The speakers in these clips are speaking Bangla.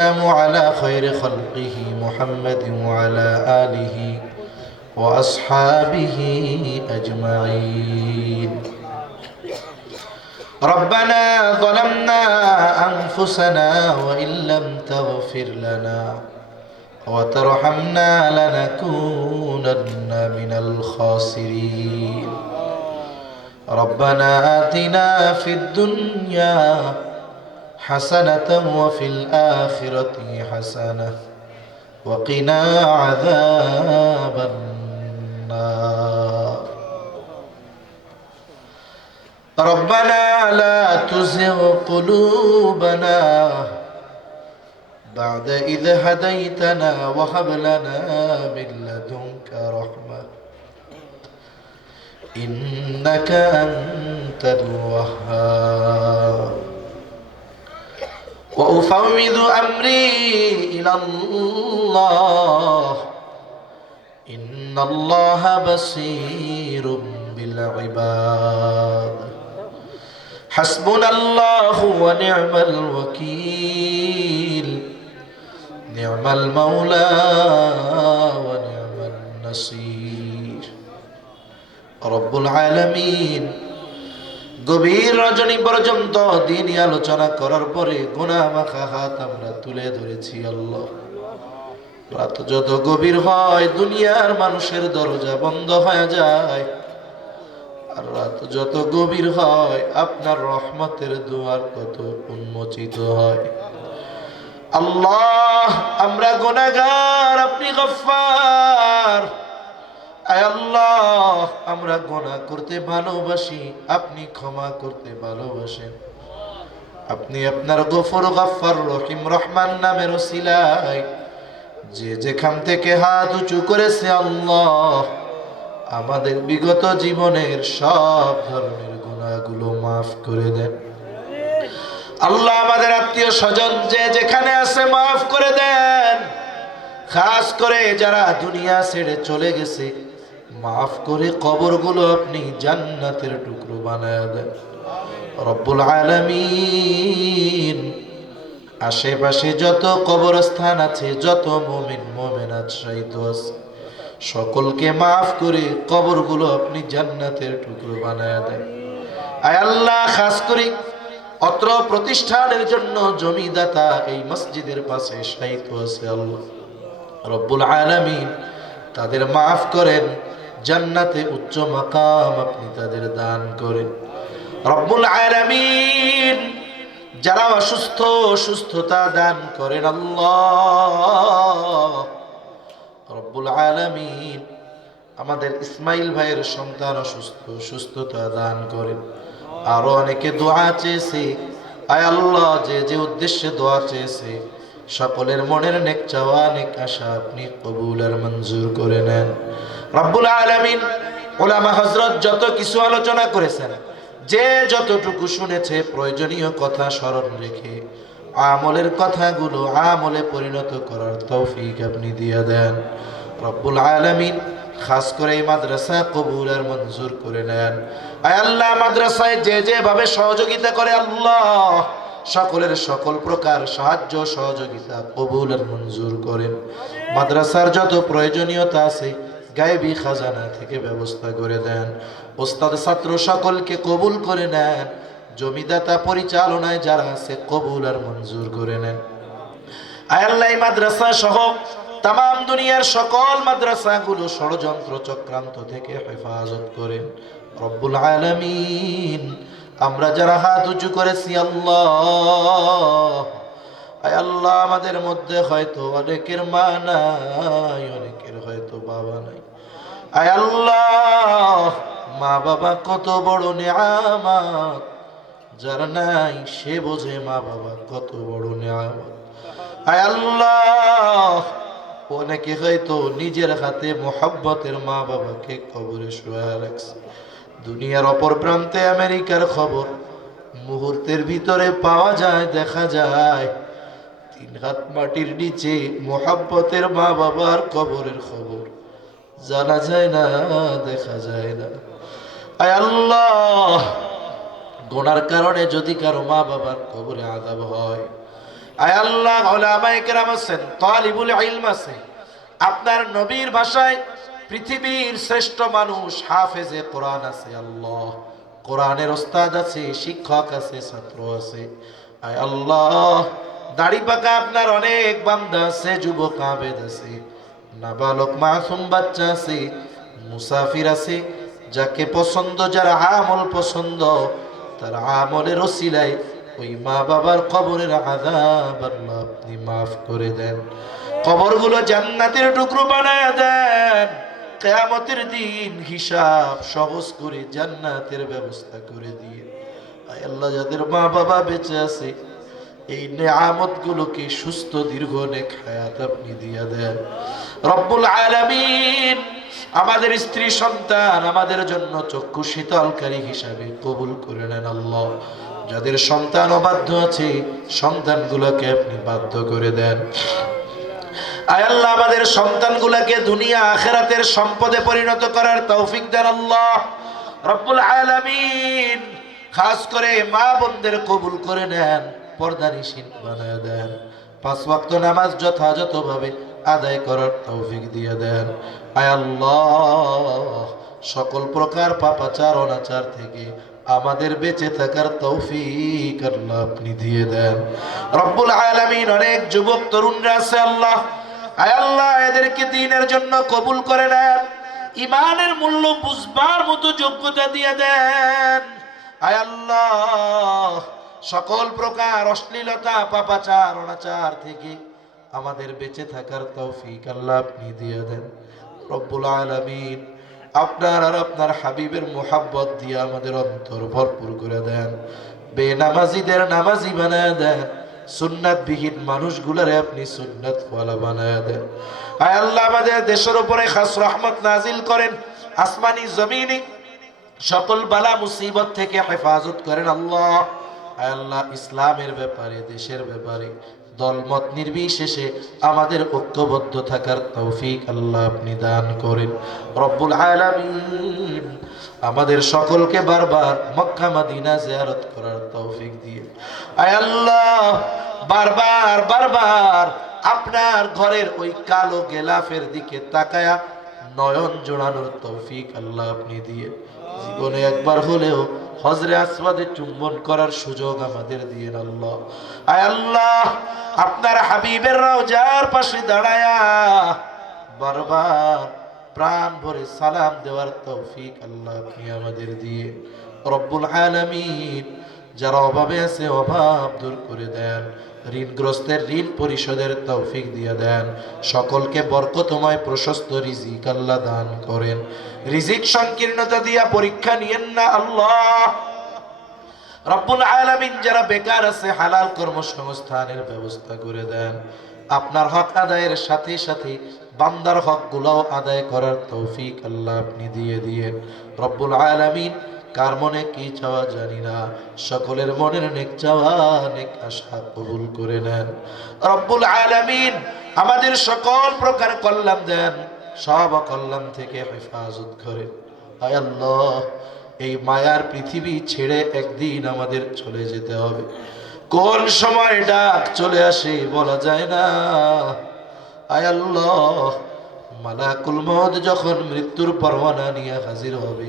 السلام على خير خلقه محمد وعلى آله وأصحابه أجمعين. ربنا ظلمنا أنفسنا وإن لم تغفر لنا وترحمنا لنكونن من الخاسرين. ربنا آتنا في الدنيا حسنة وفي الآخرة حسنة وقنا عذاب النار. ربنا لا تزغ قلوبنا بعد إذ هديتنا وهب لنا من لدنك رحمة. إنك أنت الوهاب. وأفوض أمري إلى الله. إن الله بصير بالعباد. حسبنا الله ونعم الوكيل. نعم المولى ونعم النصير. رب العالمين. গভীর রজনী পর্যন্ত দিনই আলোচনা করার পরে গুনা মাখা হাত আমরা তুলে ধরেছি, আল্লাহ। রাত যত গভীর হয়, দুনিয়ার মানুষের দরজা বন্ধ হয়ে যায়। আর রাত যত গভীর হয়, আপনার রহমতের দুয়ার কত উন্মোচিত হয়। আল্লাহ, আমরা গোনাগার, আপনি গফফার। আয় আল্লাহ, আমরা গোনা করতে ভালোবাসি, আপনি ক্ষমা করতে ভালোবাসেন। আপনি আপনার গফর গফর রহিম রহমান নামের ওসিলায়, যে যেখান থেকে হাত উঁচু করেছে আল্লাহ, আমাদের বিগত জীবনের সব ধরনের গুণাগুলো মাফ করে দেন। আল্লাহ আমাদের আত্মীয় স্বজন যে যেখানে আছে মাফ করে দেন। খাস করে যারা দুনিয়া ছেড়ে চলে গেছে মাফ করে কবরগুলো আপনি জান্নাতের টুকরো বানায় দেন। রব্বুল আলমিন, আশেপাশে যত কবরস্থান আছে, যত মুমিন মুমিন আশ্রয়িত আছে, সকলকে মাফ করে কবরগুলো আপনি জান্নাতের টুকরো বানায় দেন। আয় আল্লাহ, খাস করে অত্র প্রতিষ্ঠানের জন্য জমিদাতা এই মসজিদের পাশে শায়িত আছে আল্লাহ। রব্বুল আলামিন, তাদের মাফ করেন জান্নাতে উচ্চ মাকাম আপনি তাদের দান করেন। রব্বুল আলামিন যারা অসুস্থ সুস্থতা দান করেন আল্লাহ। রব্বুল আলামিন আমাদের ইসমাইল ভাইয়ের সন্তান অসুস্থ সুস্থতা দান করেন। আরও অনেকে দোয়া চেয়েছে। আয় আল্লাহ, যে যে উদ্দেশ্যে দোয়া চেয়েছে সকলের মনের নেক চাওয়া, নেক আশা আপনি কবুল আর মঞ্জুর করে নেন। রব্বুল আলামিন ওলামা হজরত যত কিছু আলোচনা করেছেন, যে যতটুকু শুনেছে, প্রয়োজনীয় কথা স্মরণ রেখে আমলের কথাগুলো আমলে পরিণত করার তৌফিক আপনি দিয়ে দেন। রব্বুল আলামিন খাস করে এই মাদ্রাসা কবুল আর মঞ্জুর করে নেন। আল্লাহ, মাদ্রাসায় যে যেভাবে সহযোগিতা করে আল্লাহ সকলের সকল প্রকার সাহায্য সহযোগিতা কবুল আর মঞ্জুর করেন। মাদ্রাসার যত প্রয়োজনীয়তা আছে, গায়েবী খাজানা থেকে ব্যবস্থা করে দেন। ওস্তাদ ছাত্র সকলকে কবুল করে নেন। জমিদাতা পরিচালনায় যারা আছে কবুল আর মঞ্জুর করে নেন। আয়াল্লাহ মাদ্রাসা সহ তাম দুনিয়ার সকল মাদ্রাসাগুলো ষড়যন্ত্র চক্রান্ত থেকে হেফাজত করেন। রব্বুল আলামিন আমরা যারা হাত উঁচু করেছি, আল্লাহ। আয় আল্লাহ, আমাদের মধ্যে হয়তো অনেকের মা নাই, অনেকের হয়তো বাবা নাই। আয় আল্লাহ মা বাবা কত বড় নিয়ামত। যার নাই, সে বোঝে মা বাবা কত বড় নিয়ামত। আয় আল্লাহ, অনেকে হয়তো নিজের হাতে মোহাব্বতের মা বাবাকে কবরে শোয়া রাখছে। দুনিয়ার অপর প্রান্তে আমেরিকার খবর। মুহূর্তের ভিতরে পাওয়া যায়, দেখা যায়। তিন হাত মাটির নিচে মোহাব্বতের মা বাবার কবরের খবর। জানা যায় না, দেখা যায় না। আয় আল্লাহ! গোনার কারণে যদি কারও মা বাবার কবরে আদাব হয়। আয় আল্লাহ, ওলামায়ে কেরাম আছেন, তালিবুল ইলম আছে আপনার নবীর ভাষায় পৃথিবীর শ্রেষ্ঠ মানুষ হাফেজে কোরআন আছে, আল্লাহ। কোরআনের ওস্তাদ আছে, শিক্ষক আছে, ছাত্র আছে। আয় আল্লাহ, দাড়ি পাকা আপনার অনেক বান্দা আছে, যুবক আবেদ আছে, নাবালক মাসুম বাচ্চা আছে, মুসাফির আছে, যাকে পছন্দ, যার আমল পছন্দ, তার আমলের ওসিলায় ওই মা বাবার কবরের আল্লাহ আপনি মাফ করে দেন। কবরগুলো জান্নাতের টুকরো বানায় দেন। কেয়ামতের দিন হিসাব সহজ করে জান্নাতের ব্যবস্থা করে দিয়ে আল্লাহ, যাদের মা বাবা বেঁচে আছে, এই নেয়ামত গুলোকে সুস্থ, দীর্ঘ, নেক হায়াত আপনি দিয়ে দেন। রব্বুল আলামিন আমাদের স্ত্রী, সন্তান, আমাদের জন্য চক্ষু শীতলকারী হিসাবে কবুল করে নেন আল্লাহ। যাদের সন্তান অবাধ্য আছে, সন্তানগুলোকে আপনি বাধ্য করে দেন। আয় আল্লাহ, আমাদের সন্তানগুলোকে দুনিয়া আখেরাতের সম্পদে পরিণত করার তৌফিক দেন আল্লাহ। রব্বুল আলামিন খাস করে মা বোনদের কবুল করে নেন, পর্দা বানায় দেন, পাঁচ নামাজ যথাযথভাবে আদায় করার তৌফিক দিয়ে দেন। সকল প্রকার পাপাচার, অনাচার থেকে আমাদের বেঁচে থাকার তৌফিক আল্লাহ আপনি দিয়ে দেন। রব্বুল আলামিন অনেক যুবক, তরুণরা আছে আল্লাহ আয় আল্লাহ, এদেরকে দিনের জন্য কবুল করে নেন। ইমানের মূল্য বুঝবার মতো যোগ্যতা দিয়ে দেন। আয় আল্লাহ, সকল প্রকার অশ্লীলতা, পাপাচার, অনাচার থেকে আমাদের বেঁচে থাকার তৌফিক আল্লাহ আপনি দিয়ে দেন। রব্বুল আলামিন আপনার আর আপনার হাবিবের মোহাব্বত দিয়ে আমাদের অন্তর ভরপুর করে দেন। বেনামাজিদের নামাজি বানায় দেন। সুন্নাত বিহীন মানুষগুলারে আপনি সুন্নাত ওয়ালা বানায় দেন। আয় আল্লাহ আমাদের দেশের উপরে খাস রহমত নাজিল করেন, আসমানি জমিনি সকল বালা মুসিবত থেকে হেফাজত করেন আল্লাহ। আল্লাহ, ইসলামের ব্যাপারে, দেশের ব্যাপারে দলমত নির্বিশেষে আমাদের ঐক্যবদ্ধ থাকার তৌফিক আল্লাহ আপনি দান করেন। রব্বুল আলামিন আমাদের সকলকে বারবার মক্কা, মাদিনা জিয়ারত করার তৌফিক দিয়ে। আয় আল্লাহ, বারবার বারবার আপনার ঘরের ওই কালো গেলাফের দিকে তাকায়া নয়ন জোড়ানোর তৌফিক আল্লাহ আপনি দিয়ে। জীবনে একবার হলেও হজরে আসবাদে চুম্বন করার সুযোগ আমাদের দিয়ে আল্লাহ। আয় আল্লাহ, আপনার হাবিবের যার পাশে দাঁড়ায়া বারবার প্রাণ ভরে সালাম দেওয়ার তৌফিক আল্লাহ আপনি আমাদের দিয়ে। রব্বুল আলামিন যারা অভাবে আছে, অভাব দূর করে দেন। ঋণগ্রস্তের ঋণ পরিশোধের তৌফিক দিয়ে দেন। সকলকে বরকতময় প্রশস্ত রিজিক আল্লাহ দান করেন। রিজিক সংকীর্ণতা দিয়া পরীক্ষা নিয়েন না আল্লাহ। রব্বুল আলামিন যারা বেকার আছে, হালাল কর্মসংস্থানের ব্যবস্থা করে দেন। আপনার হক আদায়ের সাথে সাথে বান্দার হক গুলাও আদায় করার তৌফিক আল্লাহ আপনি দিয়ে দিয়েন। রব্বুল আলামিন কার মনে কি চাওয়া জানি না। সকলের মনের নেক চাওয়া, নেক আশা কবুল করে নেন। রব্বুল আলামিন আমাদের সকল প্রকার কল্যাণ দেন, সব কল্যাণ থেকে হেফাজত করে আয় আল্লাহ, এই মায়ার পৃথিবী ছেড়ে একদিন আমাদের চলে যেতে হবে। কোন সময় ডাক চলে আসে বলা যায় না। আয় আল্লাহ, মালাকুল মদ যখন মৃত্যুর পরওয়ানা নিয়ে হাজির হবে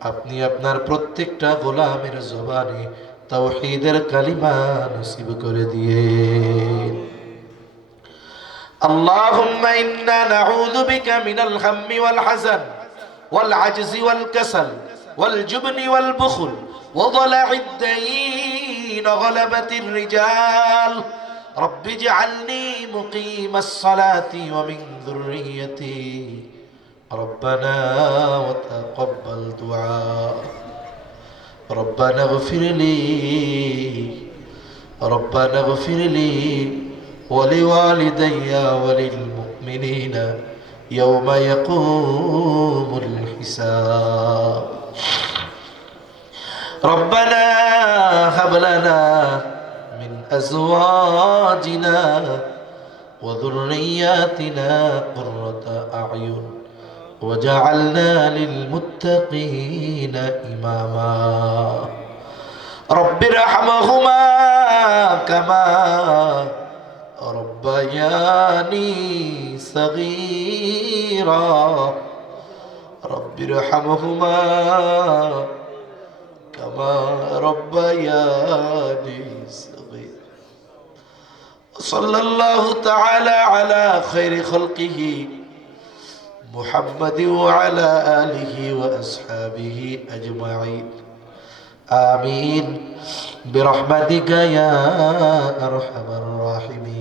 আপনি আপনার প্রত্যেকটা গোলামের জবানে তাওহীদের কালিমা নসিব করে দিয়ে اللهم إنا نعوذ بك من الهم والحزن والعجز والكسل والجبن والبخل وضلع الدين وغلبة الرجال رب اجعلني مقيم الصلاة ومن ذريتي ربنا وتقبل دعاء. ربنا اغفر لي. ربنا اغفر لي ولوالدي وللمؤمنين يوم يقوم الحساب. ربنا هب لنا من أزواجنا وذرياتنا قرة أعين. وجعلنا للمتقين إماما. رب ارحمهما كما ربياني صغيرا. رب ارحمهما كما ربياني صغيرا. صلى الله تعالى على خير خلقه محمد وعلى آله وأصحابه أجمعين. آمين. برحمتك يا أرحم الراحمين.